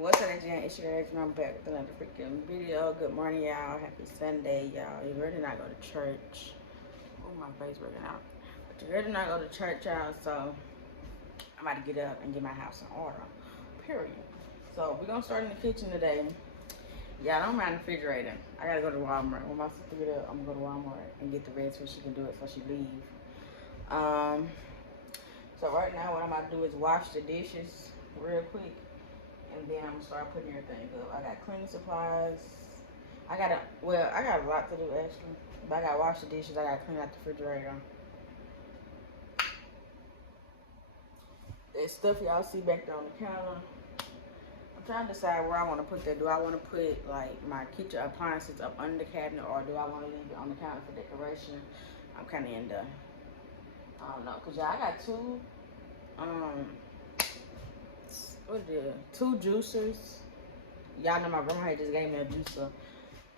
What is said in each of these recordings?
What's up, Jen? It's your girl, and I'm back with another freaking video. Good morning, y'all. Happy Sunday, y'all. You ready to not go to church? Oh, my face working out. But you ready to not go to church, y'all? So I'm about to get up and get my house in order. Period. So we're gonna start in the kitchen today. Yeah, I don't mind refrigerating. I gotta go to Walmart. When my sister get up, I'm gonna go to Walmart and get the red so she can do it before she leave. Um. So right now, what I'm about to do is wash the dishes real quick. And then I'm gonna start putting everything up. I got cleaning supplies. I got a lot to do actually. But I gotta wash the dishes. I gotta clean out the refrigerator. There's stuff y'all see back there on the counter. I'm trying to decide where I want to put that. Do I want to put like my kitchen appliances up under the cabinet, or do I want to leave it on the counter for decoration? I'm kind of in the, I don't know, cause y'all, I got um, two juicers. Y'all know my grandma had just gave me a juicer,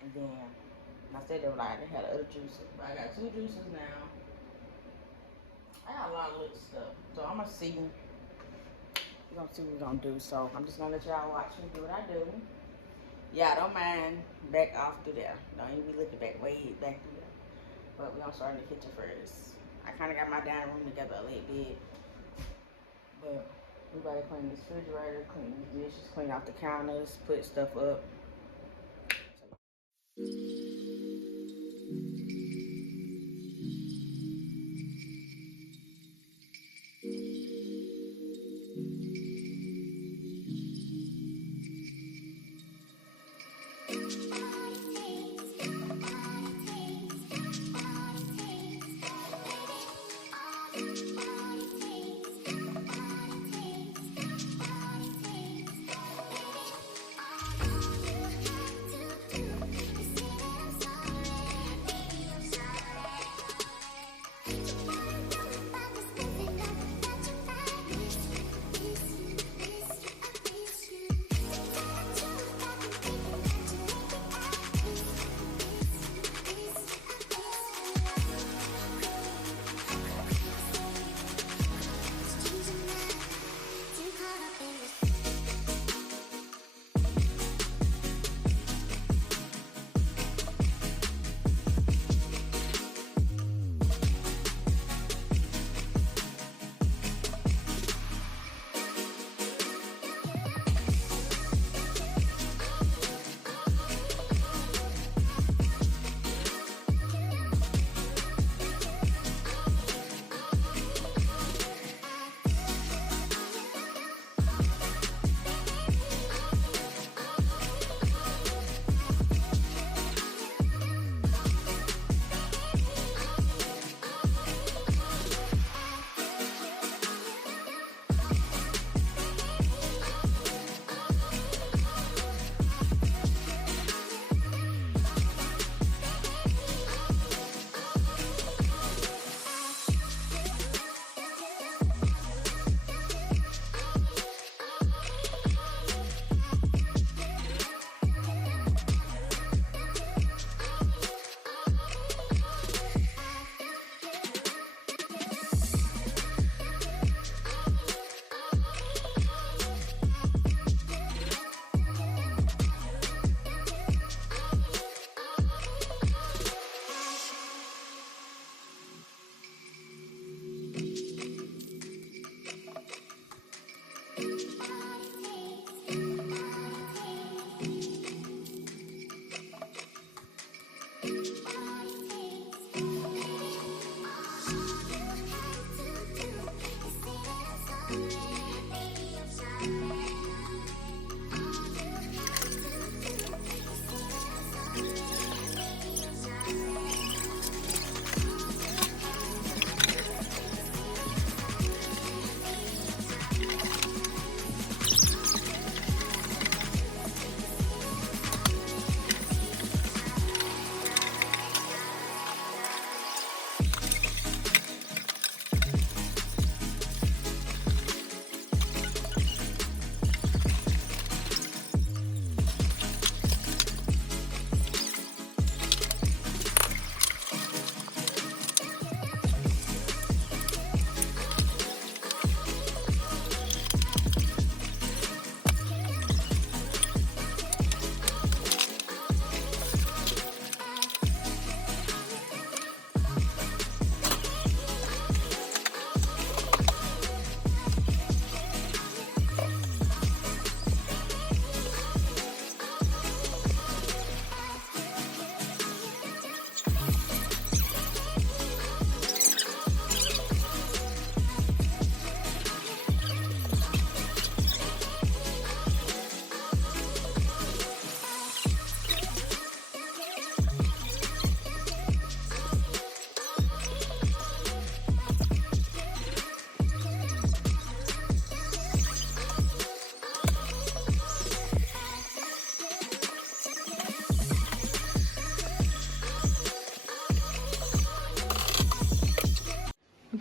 and then I said they were like they had other juices, but I got two juices now. I got a lot of little stuff, so I'm gonna see. We're gonna see what we're gonna do. So I'm just gonna let y'all watch me do what I do. Yeah, don't mind back off through there. Don't even be looking back way back through there. But we're gonna start in the kitchen first. I kind of got my dining room together a little bit, but we gotta clean this refrigerator, clean these dishes, clean off the counters, put stuff up.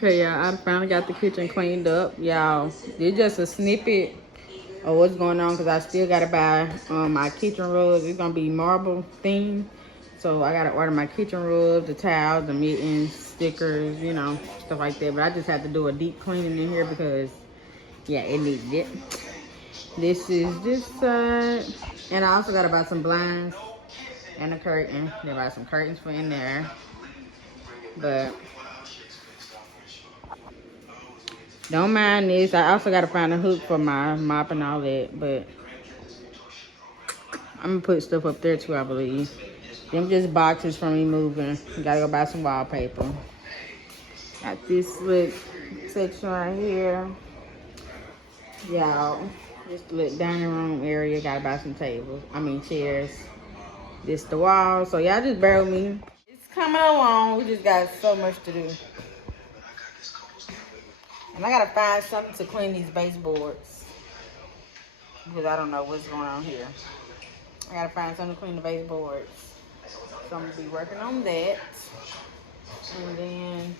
Okay, y'all, I finally got the kitchen cleaned up. Y'all, it's just a snippet of what's going on because I still got to buy my kitchen rugs. It's going to be marble theme. So I got to order my kitchen rugs, the towels, the mittens, stickers, you know, stuff like that. But I just have to do a deep cleaning in here because, yeah, it needed it. This is this side. And I also got to buy some blinds and a curtain. They buy some curtains for in there. But don't mind this. I also got to find a hook for my mop and all that. But I'm going to put stuff up there too, I believe. Them just boxes from me moving. Gotta go buy some wallpaper. Got this little section right here. Y'all, this little dining room area. Gotta buy some chairs. This the wall. So y'all just bear with me. It's coming along. We just got so much to do. And I gotta find something to clean these baseboards. Because I don't know what's going on here. I gotta find something to clean the baseboards. So I'm gonna be working on that. And then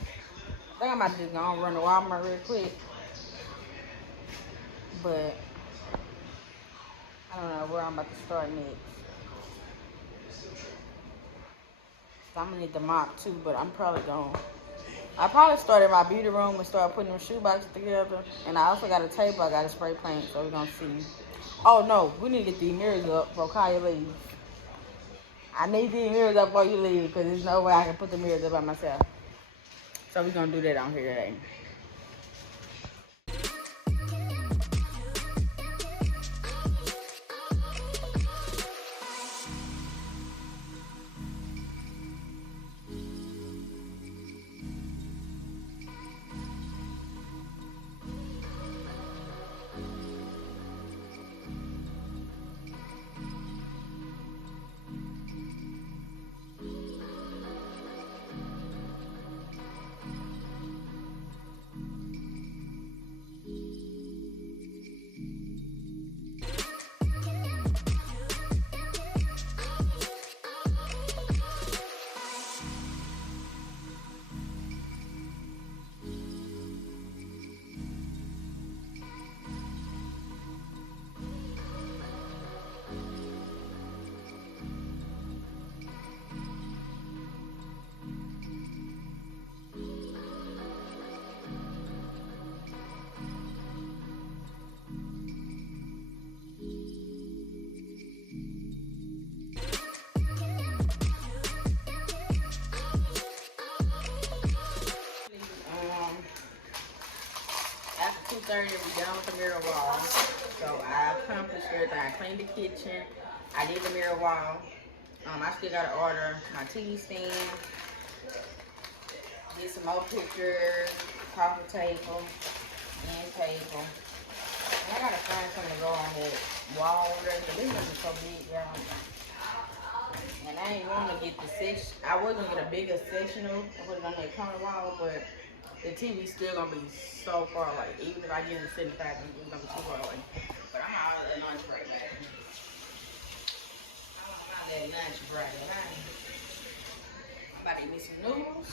I think I'm about to just go and run to Walmart real quick. But I don't know where I'm about to start next. So I'm gonna need the mop too, but I probably start in my beauty room and start putting them shoe boxes together. And I also got a table I gotta spray paint, so we're gonna see. Oh no, we need to get these mirrors up before Kaya leaves. I need these mirrors up before you leave because there's no way I can put the mirrors up by myself. So we're gonna do that on here today. After 2:30, we done with the mirror wall. So I accomplished everything. I cleaned the kitchen. I did the mirror wall. I still gotta order my TV stand. Get some more pictures, coffee table, and table. And I gotta find something to go on that wall over there. This one is so big, y'all. And I ain't want to get the section. I was gonna get a bigger sectional and put it on that corner wall, but the TV's still gonna be so far away. Even if I get it to 75, it's gonna be too far away. But I'm out of the lunch break back. I'm that lunch break. I'm about to eat me some noodles.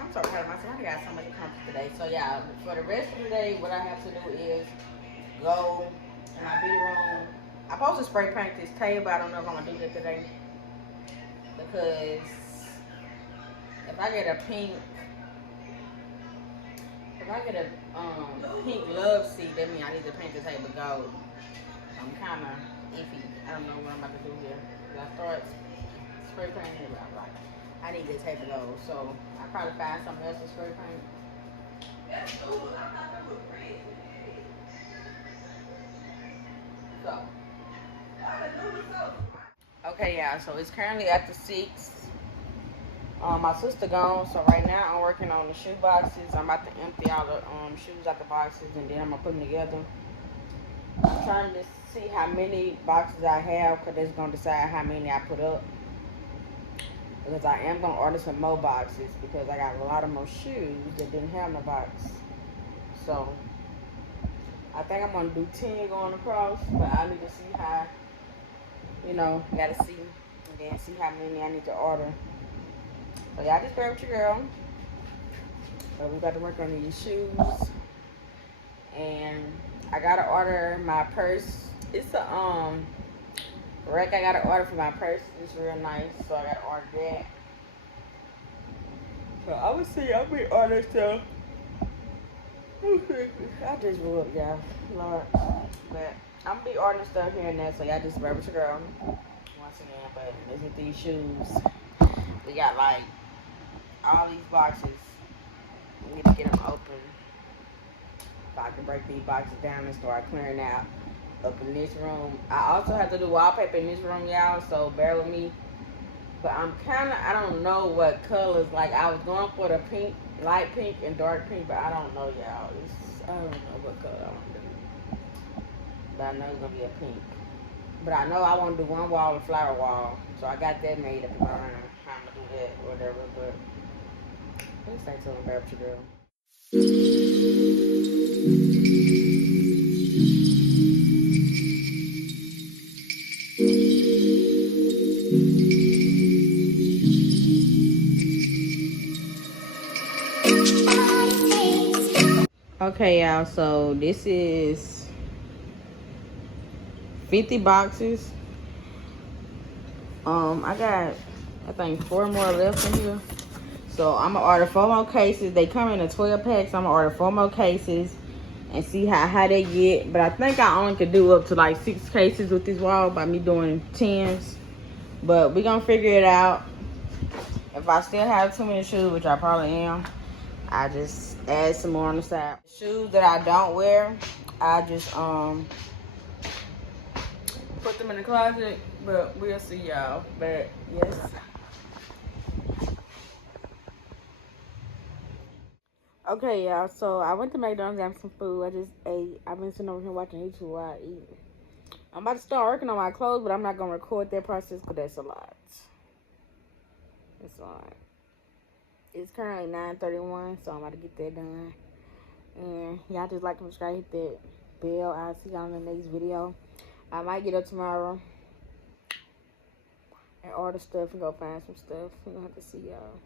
I'm so proud of myself. I got so much accomplished today. So yeah, for the rest of the day, what I have to do is go in my beauty room. I'm supposed to spray paint this table. I don't know if I'm gonna do that today because if I get a pink love seat, that means I need to paint the table gold. I'm kind of iffy. I don't know what I'm about to do here. I start spray painting, but I'm like, I need this table gold, so I probably find something else to spray paint. So, okay, y'all. So it's currently after 6. My sister gone, so right now I'm working on the shoe boxes. I'm about to empty all the shoes out the boxes, and then I'm gonna put them together. I'm trying to see how many boxes I have, because that's gonna decide how many I put up. because I am gonna order some more boxes because I got a lot of more shoes that didn't have no box. So I think I'm gonna do 10 going across, but I need to see how, gotta see and then see how many I need to order. So y'all just bear with your girl. We got to work on these shoes, and I gotta order my purse. It's a rack I gotta order for my purse. It's real nice, so I gotta order that. So I would see I'll be ordering stuff. I just grew up, y'all. Lord. But I'm gonna be ordering stuff here and there, so y'all just bear with your girl once again. But let's get these shoes. We got like all these boxes. We need to get them open. So I can break these boxes down and start clearing out up in this room. I also have to do wallpaper in this room, y'all, so bear with me. But I don't know what colors. Like, I was going for the pink, light pink and dark pink, but I don't know, y'all. I don't know what color I want to do. But I know it's going to be a pink. But I know I want to do one wall, a flower wall. So I got that made up in my mind. How I'm going to do that or whatever. But let's say something about you, girl. Okay, y'all, so this is 50 boxes. I got, I think, 4 more left in here. So I'm gonna order 4 more cases. They come in a 12 pack, so I'm gonna order 4 more cases and see how they get. But I think I only could do up to like 6 cases with this wall by me doing 10s. But we're gonna figure it out. If I still have too many shoes, which I probably am, I just add some more on the side. Shoes that I don't wear, I just put them in the closet, but we'll see, y'all. But yes. Okay, y'all, so I went to McDonald's and got some food. I just ate. I've been sitting over here watching YouTube while I eat. I'm about to start working on my clothes, but I'm not going to record that process because that's a lot. It's a lot. It's currently 9:31, so I'm about to get that done. And y'all just like and subscribe, hit that bell. I'll see y'all in the next video. I might get up tomorrow and order stuff and go find some stuff. We're going to have to see y'all.